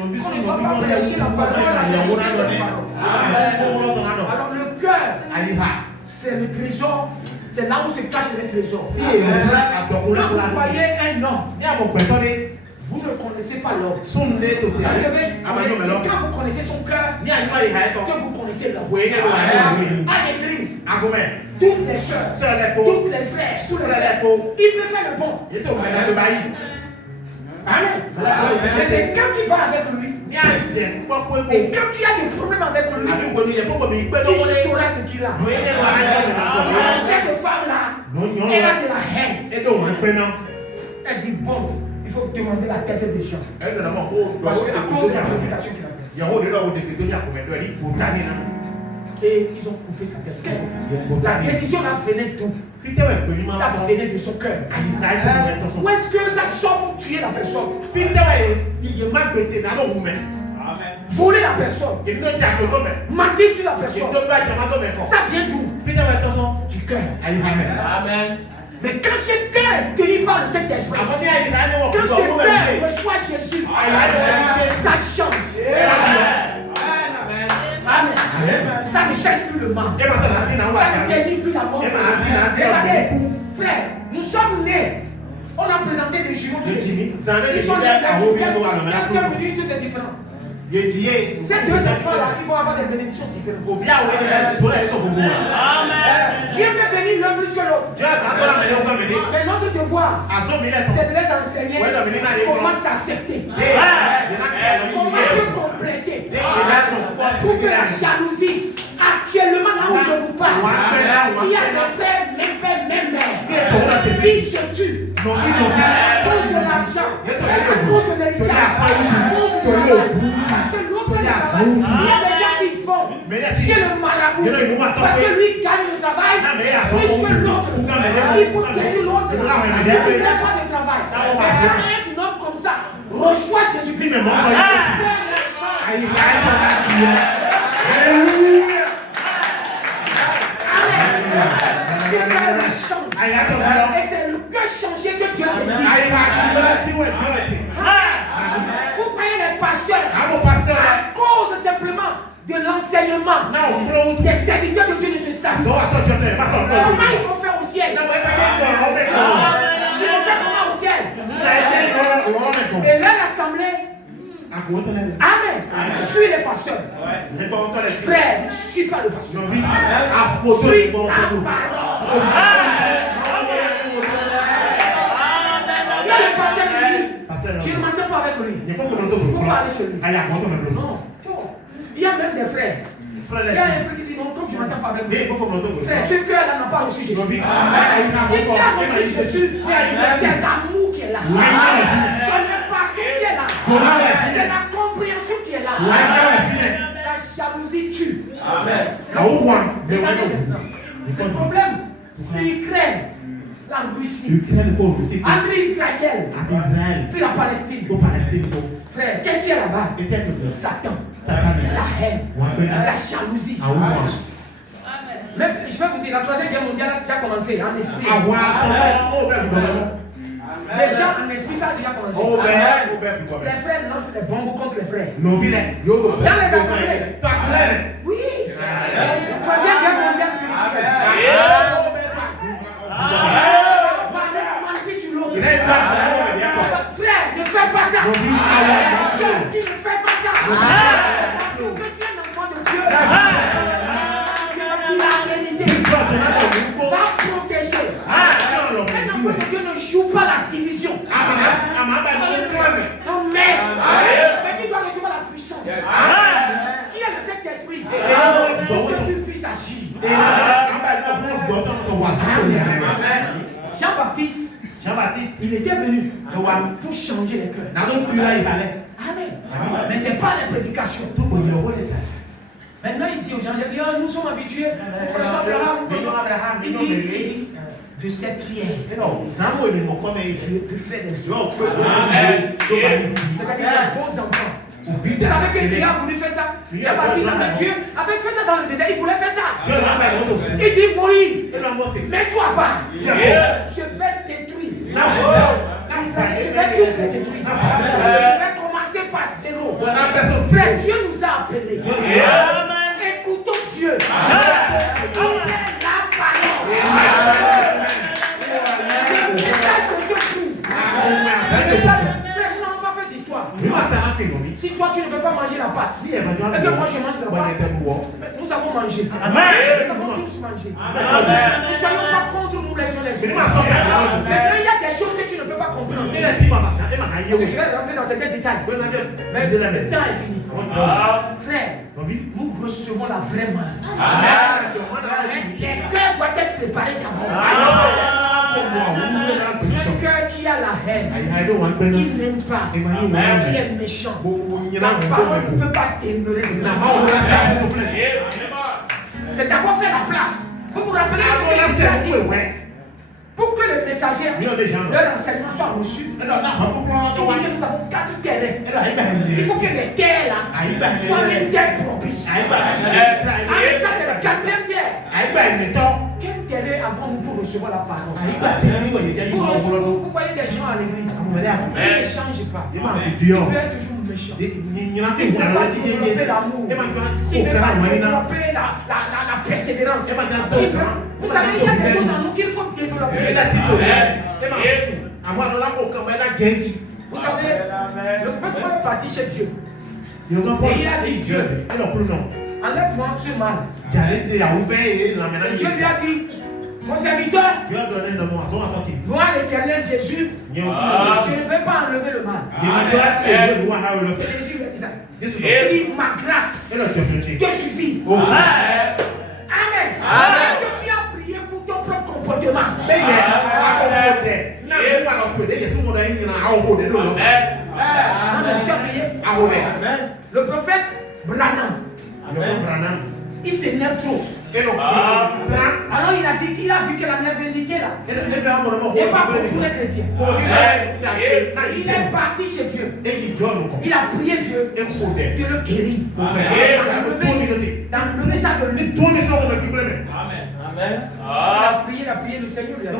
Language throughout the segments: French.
on ne doit pas prêcher la parole. Alors le cœur, c'est le trésor. C'est là où se cache le trésor. Quand vous voyez un homme, vous ne connaissez pas l'homme. C'est quand vous connaissez son cœur que vous connaissez l'homme. À l'église, toutes les soeurs, toutes les frères, tous les frères, il peut faire le bon. Amen. Mais c'est quand tu vas avec lui, et quand tu as des problèmes avec lui, tu sauras ce qu'il a. Cette femme-là, elle a de la haine. Elle dit bon, il faut demander la tête des gens. Parce que à cause de la prédication qu'il a fait. Et ils ont coupé sa tête. La décision là venait d'où? Ça venait de son cœur. Où est-ce que ça sort pour tuer la personne? Voler la personne, mentir sur la personne, ça vient d'où? Du cœur. Amen. Mais quand ce cœur est tenu par le Saint-Esprit, quand ce cœur reçoit Jésus, ça change. Amen. Ça ne cherche plus le mal. Ça ne désire plus la mort. Regardez, frère, nous sommes nés. On a présenté des jumeaux. Ils sont nés quelques minutes, tout est différent. Ces deux enfants-là, ils vont avoir des bénédictions différentes. Amen. Dieu peut bénir l'un plus que l'autre. Mais notre devoir, c'est de les enseigner comment s'accepter, comment se compléter, pour que la jalousie, actuellement là où je vous parle, il y a des frères, même père, même mère, qui se tuent à cause de l'argent, à cause de l'héritage, à cause de l'héritage. Parce que l'autre il y a des gens qui font chez le marabout parce que lui gagne le travail plus que l'autre. Il faut détruire l'autre. Il n'a pas de travail. Mais quand un homme comme ça reçoit Jésus-Christ, il perd la chance. Alléluia. Et c'est le cœur changé que Dieu désire. Vous voyez les pasteurs, à cause simplement de l'enseignement, des serviteurs de Dieu ne se savent. Comment ils vont faire au ciel? Ils vont faire comment au ciel? Et là, l'assemblée, amen, suis les pasteurs. Frère, ne suis pas le pasteur. Suis la parole. Il y a le pasteur qui dit, je ne m'entends pas avec lui. Il faut pas aller chez lui. Non. Il y a même des frères. Il y a un frère qui dit non, comme je ne m'entends pas avec lui. Frère, ce cœur-là n'a pas reçu Jésus. Si tu as reçu Jésus, c'est l'amour qui est là. C'est le pardon qui est là. C'est la compréhension qui est là. La jalousie tue. Le problème, l'Ukraine, la Russie, entre Israël puis la Palestine. Frère, qu'est-ce qui est la base? Satan, la haine, la jalousie. Même, je vais vous dire, la troisième guerre mondiale a déjà commencé en esprit. Déjà en esprit, ça a déjà commencé. Les frères lancent des bombes contre les frères. Dans les assemblées. Oui. La troisième guerre mondiale spirituelle. Frère, ne fais pas ça. Tu ne fais pas ça. Parce que tu es un enfant de Dieu. La vérité va protéger. Un enfant de Dieu ne joue pas la division. Amen. Mais tu dois recevoir la puissance. Qui est le Saint-Esprit? Pour que tu puisses agir. Jean-Baptiste, il était venu pour changer les cœurs. Amen. Mais ce n'est pas la prédication. Maintenant, il dit aux gens, nous sommes habitués, nous connaissons Abraham, il dit, de cette pierre, tu peux faire des choses. C'est-à-dire les bons enfants. Vous savez que Dieu a voulu faire ça? Dieu avait fait ça dans le désert, il voulait faire ça. Il dit Moïse, mets-toi à part. Je vais détruire. Je vais tous les détruire. Je vais commencer par pas zéro. Frère, Dieu nous a appelés. Écoutons Dieu. Il est la parole. Le message de ce jour. Frère, nous n'avons pas fait d'histoire. Si toi tu ne veux pas manger la pâte, et que moi je mange la pâte, nous avons mangé. Amen. Nous avons tous mangé. Amen. Ne soyons pas contre nous les uns les autres. Maintenant, il y a des choses que tu ne peux pas comprendre. Je vais rentrer dans certains détails. Mais le temps est fini. Frère, nous recevons la vraie manne. Les cœurs doivent être préparés d'abord. Un cœur qui a la haine, qui n'aime pas, qui est méchant. La parole ne peut pas demeurer. C'est d'abord faire la place. Vous vous rappelez ce que Jésus a dit? Pour que les messagers, leur enseignement soit reçu, il dit que nous avons 4 terrains. Il faut que les terres là soient des terres propices. Ça c'est la 4e terre. Quel terrain avons-nous pour recevoir la parole? Vous voyez des gens à l'église, ils ne changent pas. Ils veulent toujours méchant. Il ne veut pas développer l'amour. Il ne veut pas développer la persévérance. Vous savez, il y a des choses en nous qu'il faut développer. Vous savez, le peuple est parti chez Dieu. Et il a dit Dieu, enlève-moi ce mal. Dieu lui a dit, mon serviteur, moi l'Éternel Jésus, je ne vais pas enlever le mal. Et Jésus lui a dit ça. Il dit, ma grâce te suffit. Amen. Est-ce que tu as prié pour ton propre comportement? Amen. Tu as prié? Le prophète Branham, il s'énerve trop. Alors il a dit qu'il a vu que la nervosité là n'est pas pour tous les chrétiens. Il est parti chez Dieu. Il a prié Dieu de le guérir. D'enlever ça de lui. Amen. Il a prié, le Seigneur lui a dit.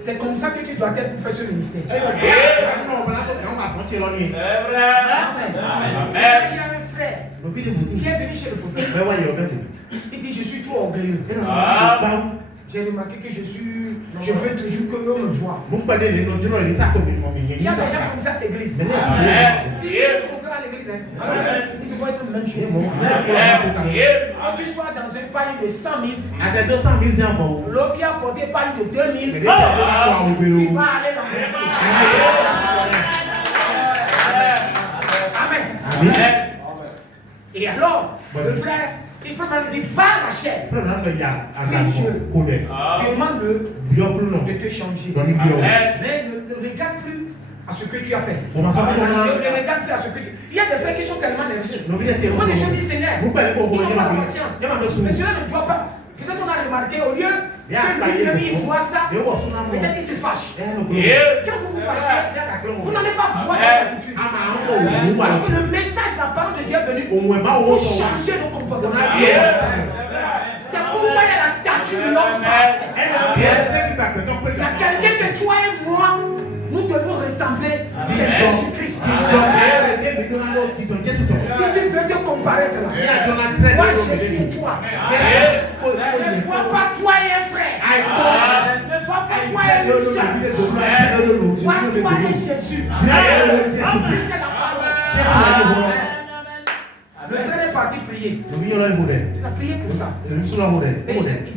C'est comme ça que tu dois être pour faire ce ministère. Amen. Il y a un frère qui est venu chez le prophète. Il dit, je suis trop orgueilleux. J'ai remarqué que je veux toujours que l'on me voit. Il y a des gens comme ça à l'église. Il y a des contrats à l'église. Nous devons être la même chose. Quand tu sois dans un panier de 100 000, l'autre qui a porté un panier de 2 000, tu vas aller l'embrasser. Amen. Et alors, le frère, il faut même dire, va la chair. Prie Dieu. Demande-le de te changer. Mais ne regarde plus à ce que tu as fait. Ne regarde plus à ce que tu... Il y a des frères qui sont tellement nerveux. Moi, des choses, ils s'énervent. Ils n'ont pas la patience. Mais cela ne doit pas. Peut-être qu'on a remarqué, au lieu que il voit ça, peut-être il se fâche. Quand vous vous fâchez, vous n'allez pas voir votre attitude. Alors que le message, la parole de Dieu est venu pour changer nos comportements. C'est pourquoi il y a la statue de l'homme parfait. Il y a quelqu'un que toi et moi, nous devons ressembler. C'est Jésus-Christ. Si tu veux te comparer là, moi je suis toi. Ne vois pas toi et un frère. Ne vois pas toi et une soeur. Vois toi et Jésus. C'est la parole. Le frère est parti prier. Il a prié pour ça. Et Dieu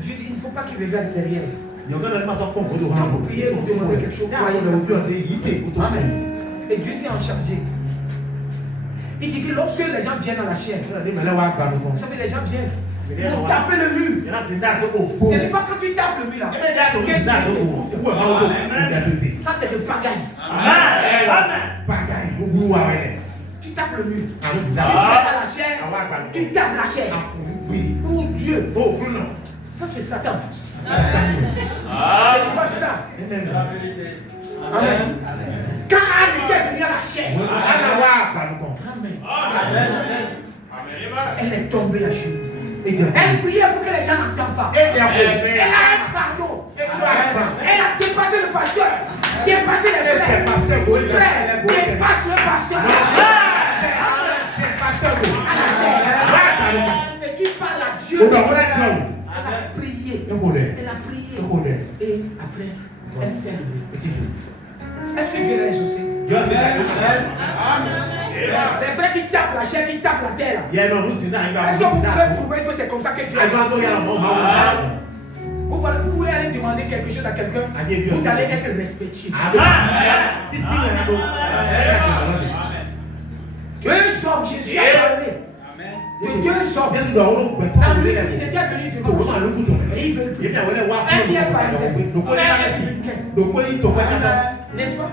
dit, il ne faut pas qu'il regarde derrière. Quand vous priez, vous demandez quelque chose, croyez ça. Amen. Et Dieu s'est en chargé. Il dit que lorsque les gens viennent à la chair, vous savez, les gens viennent pour taper le mur. Ce n'est pas quand tu tapes le mur là que Dieu t'écoute. Ça c'est de pagaille. Tu tapes le mur. Tu viens à la chair, tu tapes la chair. Pour Dieu. Ça c'est Satan. Ce n'est pas ça. Amen. Quand Anne était venue à la chair, elle est tombée à genoux. Elle priait pour que les gens n'entendent pas. Elle a un fardeau. Elle a dépassé le pasteur. Dépasser les frères. Frère, dépasse le pasteur. À la chair. Et tu parles à Dieu. Elle a prié. Elle a prié. Et après, elle s'est levée. Est-ce que Dieu l'a exaucé? Les frères qui tapent la chair, qui tapent la terre. Est-ce que vous pouvez prouver que c'est comme ça que Dieu l'a exaucé? Vous voulez aller demander quelque chose à quelqu'un, vous allez être respectueux. Deux hommes, Jésus a parlé. De deux hommes. Dans lui, ils étaient venus devant lui. Et ils veulent plus. Un qui est pharisien. N'est-ce pas?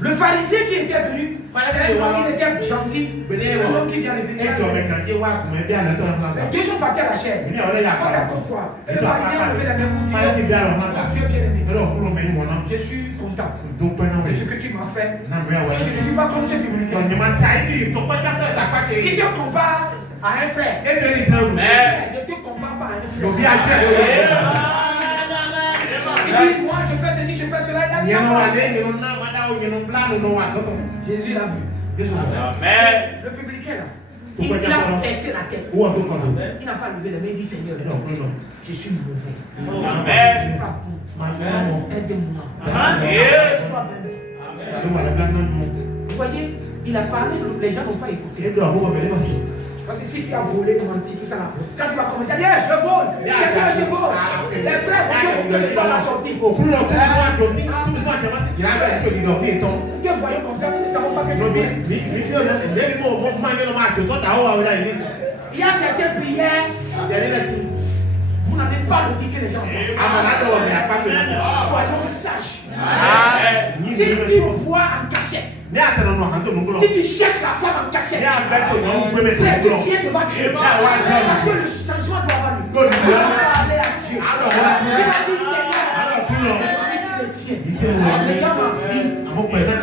Le pharisien qui était venu, c'est un homme qui était gentil, un homme qui vient de venir. Dieu sont partis à la chair. Quand à quoi? Le pharisien a levé la main pour dire Dieu bien-aimé, je suis content de ce que tu m'as fait. Je ne suis pas comme ce publicain. Ici on compare à un frère. Ne te compare pas à un frère. Il dit, moi je fais ceci, je fais cela. Jésus l'a vu. Le publicain là, il a baissé la tête. Il n'a pas levé les mains, il dit Seigneur, je suis mauvais. Je ne suis pas bon. Aide-moi. Vous voyez, il a parlé, les gens n'ont pas écouté. Parce que si tu as volé, menti, tout ça là, quand tu vas commencer à dire je vole, Seigneur, je vole, les frères vont se montrer de toi la sortie. Que voyons comme ça, nous ne savons pas que tu voles. Il y a certaines prières, vous n'avez pas le dit que les gens entendent. Soyons sages. Si tu bois en cachette, si tu cherches la femme en cachette, frère, tu viens devant Dieu. Parce que le changement doit avoir lieu. Aller à Dieu. Tu vas dire Seigneur, je suis chrétien. Mais dans ma vie,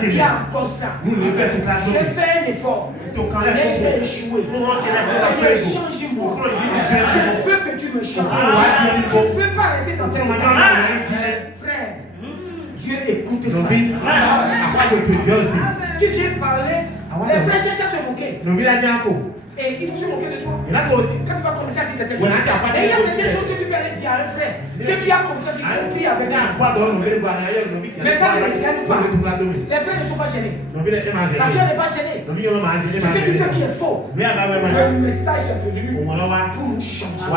il y a encore ça. J'ai fait un effort, mais j'ai échoué. Seigneur, change-moi. Je veux que tu me changes. Je ne veux pas rester dans cette vie. Frère, Dieu écoute ça. Tu viens parler, les frères cherchent à se moquer. Et ils vont se moquer de toi. Quand tu vas commencer à dire certaines choses, et il y a certaines choses que tu peux aller dire à un frère, que tu as confiance, il faut prier avec lui. Mais ça ne les gêne pas. Les frères ne sont pas gênés. La soeur n'est pas gênée. Ce que tu fais qui est faux. Le message est venu pour nous changer.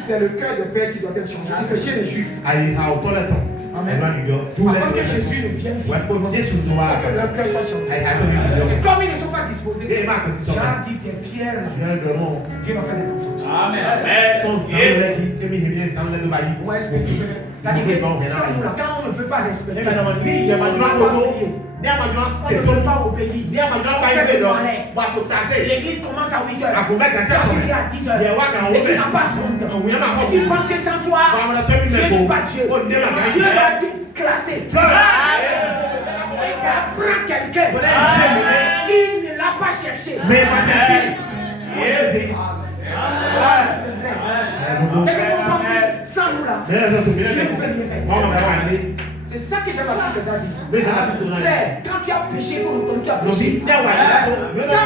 C'est le cœur de père qui doit être changé. C'est chez les juifs. Amen. Avant que Jésus ne vienne physiquement, il faut que leur cœur soit changé. Et comme ils ne sont pas disposés, Jean dit des pierres, Dieu va faire des enfants. Amen. C'est-à-dire que sans nous là, quand on ne veut pas respecter, on ne veut pas obéir, on fait le malin. L'église commence à 8h, quand tu viens à 10h, et tu n'as pas honte. Et tu penses que sans toi, Dieu n'est pas Dieu. Dieu va te classer. Il va prendre quelqu'un qui ne l'a pas cherché. C'est vrai. Quelqu'un pense que sans nous là, Dieu ne peut rien faire. C'est ça que Jean-Baptiste a dit. Frère, quand tu as péché, il faut retourner, tu as péché. Quand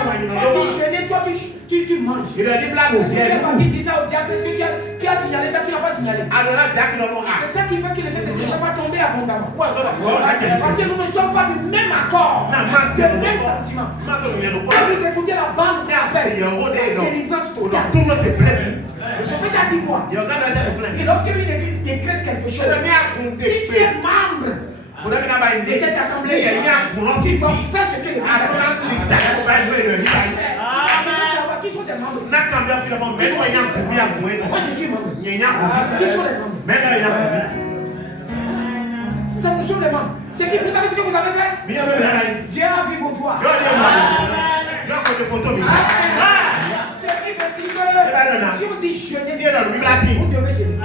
tu es gêné, toi tu manges. Parce que tu es parti dire ça au diable, est-ce que tu as signalé ça, tu n'as pas signalé. C'est ça qui fait que les gens ne sont pas tombés abondamment. Parce que nous ne sommes pas du même accord, du même sentiment. Quand vous écoutez la bande qui a fait délivrance totale, le prophète a dit quoi? Et lorsque une église décrète quelque chose, si tu es membre de cette assemblée, tu vas faire ce que les gens savoir qui sont des membres. Moi je suis membre. Qui sont les membres? Nous sommes les membres. Vous savez ce que vous avez fait? Dieu a vu vos doigts. C'est qui veut dire que si on dit jeûner, vous devez jeûner.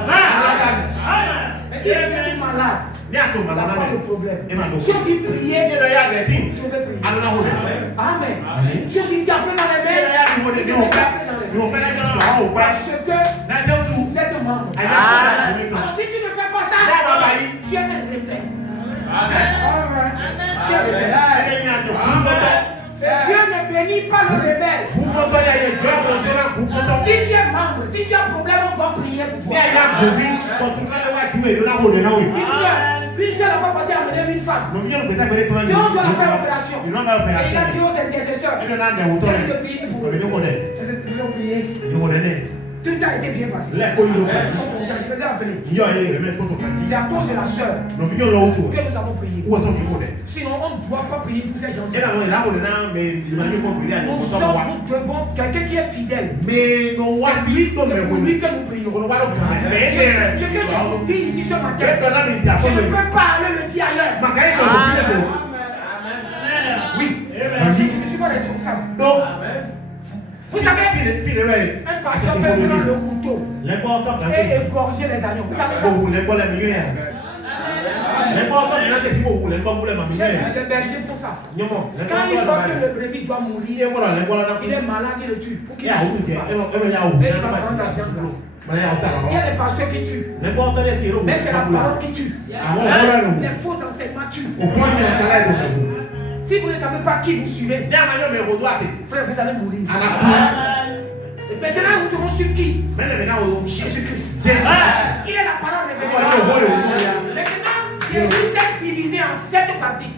Mais si vous êtes malade, il n'y a pas de problème. Si on dit prier, vous devez prier. Amen. Si on dit taper dans les mains, vous devez taper dans les mains. Parce que vous êtes membre. Alors si tu ne Tu es un rebelle. Tu es rebelle. Dieu ne bénit pas le rebelle. Si tu es membre, si tu as un problème, on va prier pour toi. Une seule fois passée à mener une femme. Donc on doit la faire l'opération. Et il a dit aux intercesseurs, j'ai de prier pour eux. Les intercesseurs ont prié. Tout a été bien passé. Ils sont contents. Je les ai appelés. C'est à cause de la sœur que nous avons prié. Sinon, on ne doit pas prier pour ces gens. Nous devons, quelqu'un qui est fidèle. C'est pour lui que nous prions. Ce que je vous dis ici ce matin, je ne peux pas aller le dire ailleurs. Oui. Je ne suis pas responsable. Vous savez, un pasteur peut prendre le couteau et égorger les agneaux. Vous savez ça? Les bergers font ça. Quand il voit que le brebis doit mourir, il est malade, il le tue. Pour qu'il ne souffre pas. Et il va prendre la viande là. Il y a les pasteurs qui tuent. Mais c'est la parole qui tue. Les faux enseignements tuent. Si vous ne savez pas qui vous suivez, frère, vous allez mourir. Et maintenant, nous tournons sur qui? Jésus-Christ. Il est la parole révélée. Maintenant, Jésus s'est divisé en 7 parties.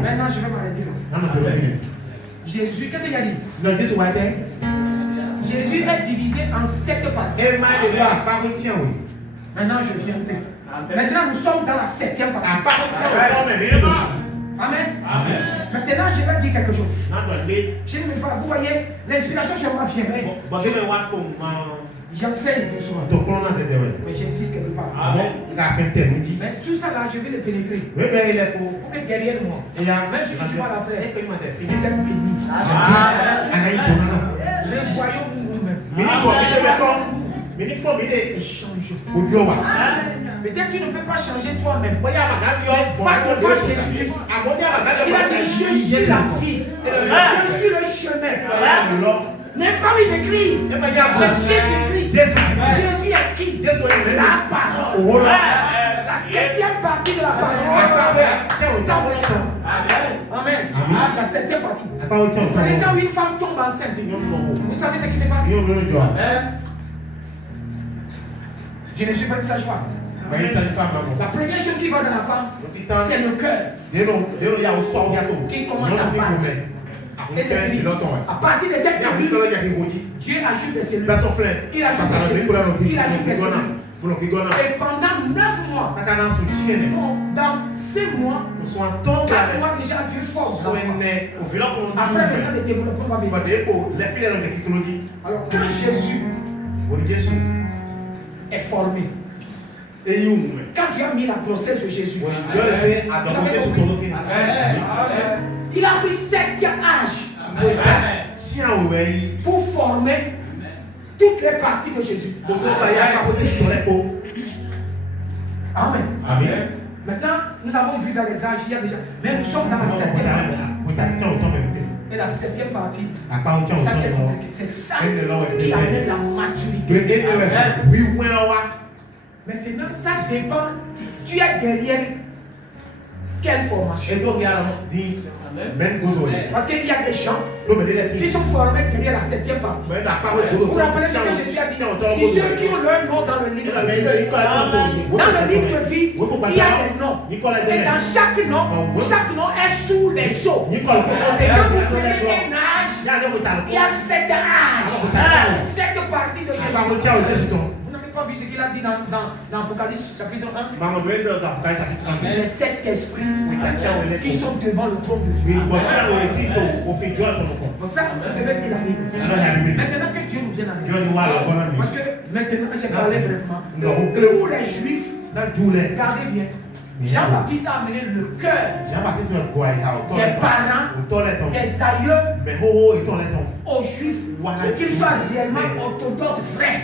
Maintenant, je vais m'arrêter là. Jésus, qu'est-ce qu'il a dit? Jésus est divisé en 7 parties. Maintenant, je viens. Maintenant, nous sommes dans la 7e partie. Amen. Maintenant, je vais dire quelque chose. Je ne vais pas. Vous voyez, l'inspiration sur moi vient. J'enseigne pour soi. Mais j'insiste quelque part. Mais tout ça là, je vais le pénétrer. Pour que derrière moi, même si je ne suis pas la frère, il s'est béni. Revoyons-nous nous-mêmes. Et changeons. Peut-être tu ne peux pas changer toi-même. Va devant Jésus-Christ. Il a dit, je suis la vie. Je suis le chemin. N'est pas une église. Mais Jésus-Christ. Jésus est qui? La parole. La 7e partie de la parole. Amen. La 7e partie. Par exemple, une femme tombe enceinte. Vous savez ce qui se passe? Je ne suis pas une sage-femme. La première chose qui va dans la femme, c'est le cœur qui commence à battre. Et c'est fini. À partir de cette cellule, Dieu ajoute des cellules. Il ajoute des cellules. Il ajoute des cellules. Et pendant 9 mois, dans 6 mois, 4 mois déjà, Dieu forme. Après, maintenant, le développement va venir. Alors, quand Jésus est formé, quand tu as mis la grossesse de Jésus, il a pris 7 âges pour former toutes les parties de Jésus. Amen. Maintenant, nous avons vu dans les âges, il y a déjà, mais nous sommes dans la 7e partie. Et la 7e partie, c'est ça qui est compliqué. C'est ça qui amène la maturité. Maintenant, ça dépend. Tu es derrière quelle formation? Parce qu'il y a des gens qui sont formés derrière la 7e partie. Vous vous rappelez ce que Jésus a dit? Qui ceux qui ont leur nom dans le livre de vie. Dans le livre de vie, il y a des noms. Et dans chaque nom est sous les sceaux. Et quand vous prenez un âge, il y a 7 âges. 7 parties de Jésus. Pas vu ce qu'il a dit dans Apocalypse chapitre 1. Les 7 esprits qui sont devant le trône de Dieu. Pour ça, vous devez dire la Bible. Maintenant que Dieu nous vient à la Bible. Parce que maintenant, j'ai parlé brièvement. Pour les Juifs, regardez bien. Jean-Baptiste a amené le cœur des parents, des aïeux aux Juifs pour qu'ils soient réellement orthodoxes vrais.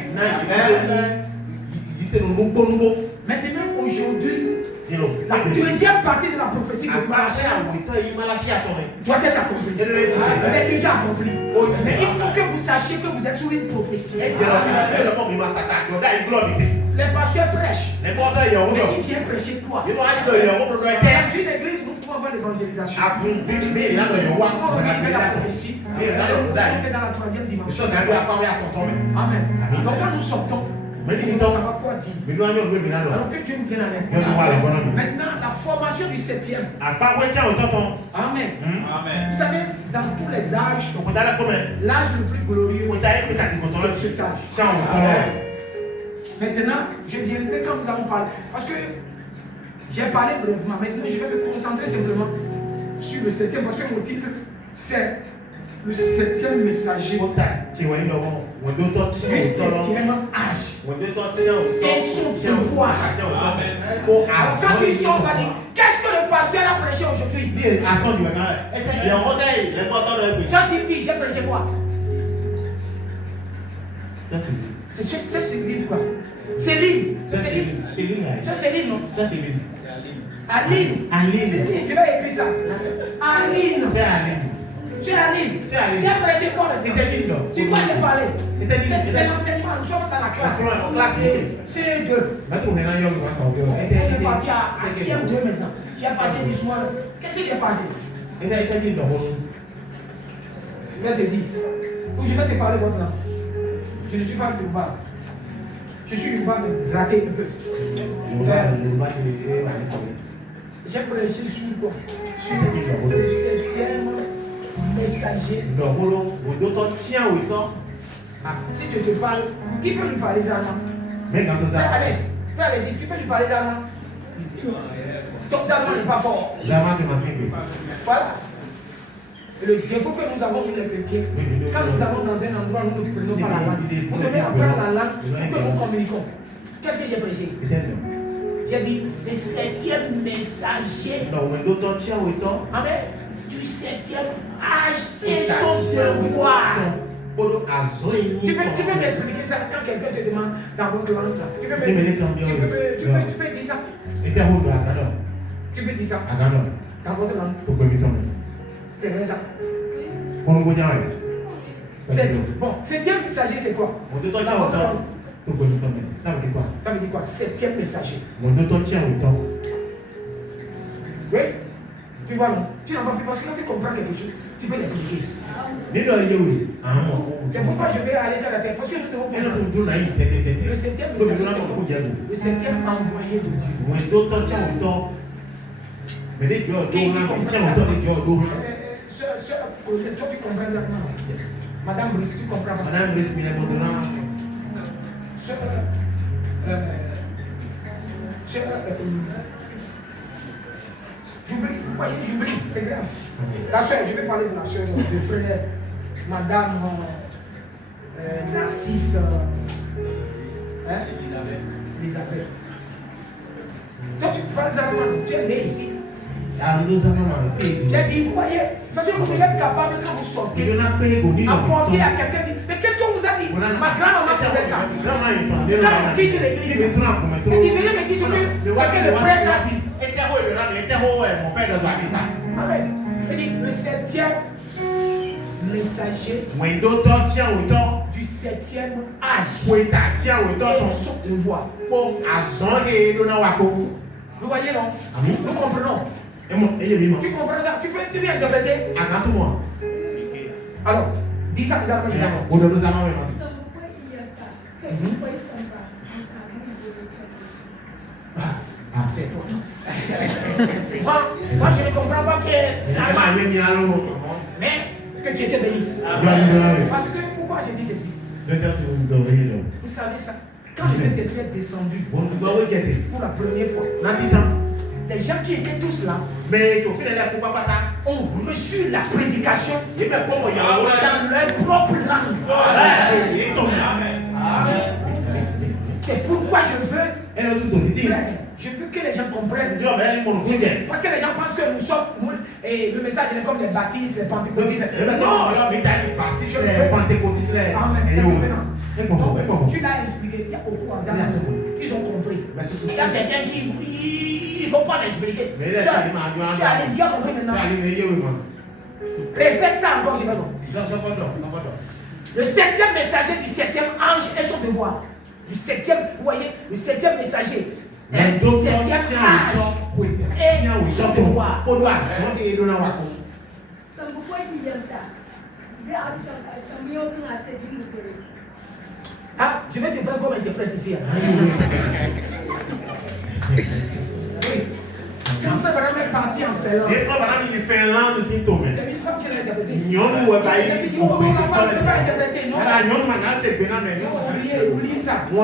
Maintenant, aujourd'hui, la 2e partie de la prophétie de Malachie doit être accomplie. Elle est déjà accomplie. Mais il faut que vous sachiez que vous êtes sur une prophétie. Les pasteurs prêchent. Mais ils viennent prêcher quoi? Dans une église, nous pouvons avoir l'évangélisation. On regarde la prophétie. On est dans la troisième dimension. Amen. Donc quand nous sortons, on ne saura quoi dire. Alors que Dieu nous vienne en aide. Maintenant, la formation du septième. Amen. Vous savez, dans tous les âges, l'âge le plus glorieux, c'est cet âge. Maintenant, je viendrai quand nous allons parler. Parce que j'ai parlé brièvement. Maintenant, je vais me concentrer simplement sur le septième. Parce que mon titre, c'est le septième messager du septième âge. Et son devoir. Alors, quand ils sont, on va dire, qu'est-ce que le pasteur a prêché aujourd'hui? Ça suffit, j'ai prêché quoi? C'est Céline quoi? Céline. Ça Céline non? Ça Céline. Aline. Céline, tu vas écrire ça. Aline. C'est Aline. Tu as prêché quoi maintenant? Tu quoi j'ai parlé? C'est l'enseignement, nous sommes dans la classe. C2. On est parti à CM2 maintenant. Tu as passé du soir. Qu'est-ce que j'ai passé? Je vais te dire. Ou je vais te parler votre langue. Je ne suis pas Yoruba. Je suis Yoruba, mais raté un peu. J'ai prêché sur quoi? Sur le septième messager. Si je te parle, qui peut lui parler Zama? Fais allez-y, tu peux lui parler Zama? Donc Zama n'est pas fort. Voilà. Le défaut que nous avons, nous les chrétiens, quand nous allons dans un endroit où nous ne prenons pas la langue, vous devez apprendre la langue pour que nous communiquons. Qu'est-ce que j'ai prêché? J'ai dit le septième messager. Amen. Du septième âge et son devoir. Tu peux m'expliquer ça quand quelqu'un te demande dans votre langue. Tu peux dire ça. Tu peux dire ça dans votre langue. C'est vrai ça. Bon, septième messager, c'est quoi? Ça veut dire quoi? Septième messager. Oui? Tu vois, non? Tu n'as pas pu parce que quand tu comprends quelque chose, tu peux l'expliquer. C'est pourquoi je vais aller dans la terre. Parce que nous devons comprendre. Le septième messager, c'est quoi? Le septième envoyé de Dieu. Qui comprend ça? Toi, tu comprends exactement. Madame Brice, tu comprends pas. Madame Brice, j'oublie, c'est grave. La soeur, je vais parler de la soeur, de frère, Madame Narcisse Elisabeth. Toi, tu parles allemand, tu es né ici. J'ai dit, vous voyez, parce que vous devez être capable quand vous sortez, apporter à quelqu'un, mais qu'est-ce qu'on vous a dit? Ma grand-maman faisait ça. Quand on quitte l'église, elle dit, venez me dire ce que le prêtre a dit. Amen. Elle dit, le septième messager du septième âge et son devoir. Vous voyez, non? Nous comprenons. Tu comprends ça? Tu peux interpréter? Alors, dis ça nous allons. C'est important. Moi, je ne comprends pas bien. Mais que Dieu te bénisse. Parce que pourquoi je dis ceci? Vous savez ça? Quand le Saint-Esprit est descendu pour la première fois, les gens qui étaient tous là ont reçu la prédication dans leur propre langue. C'est pourquoi je veux que les gens comprennent. Parce que les gens pensent que nous sommes, et le message est comme les baptistes, les pentecôtistes. Tu l'as expliqué, il y a beaucoup ils ont compris. Il y a certains qui ne vont pas m'expliquer. Tu as compris maintenant. Répète ça encore, je vais voir. Le septième messager du septième ange est son devoir. du 7e, vous voyez, le 7e messager. Du 7e âge. Et son devoir. Ah, je vais te prendre comme interprète ici. Oui. Quand frère Branham est parti en Finlande, c'est une femme qui l'a interprété. Il ne peut pas interpréter. Oubliez ça. En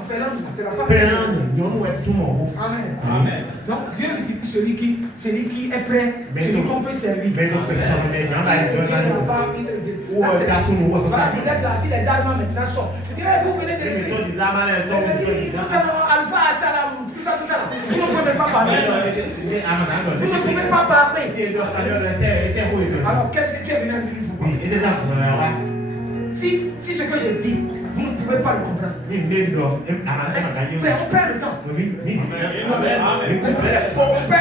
Finlande, c'est la femme. Amen. Donc Dieu dit celui qui est prêt, celui qu'on peut servir. Si les armes maintenant sortent, vous venez de Alpha, Salam, tout ça. Vous ne pouvez pas parler. Vous ne pouvez pas parler. Alors, qu'est-ce que tu es venu à l'église pour parler? Si ce que je dis, vous ne pouvez pas le comprendre. Frère, on perd le temps. On perd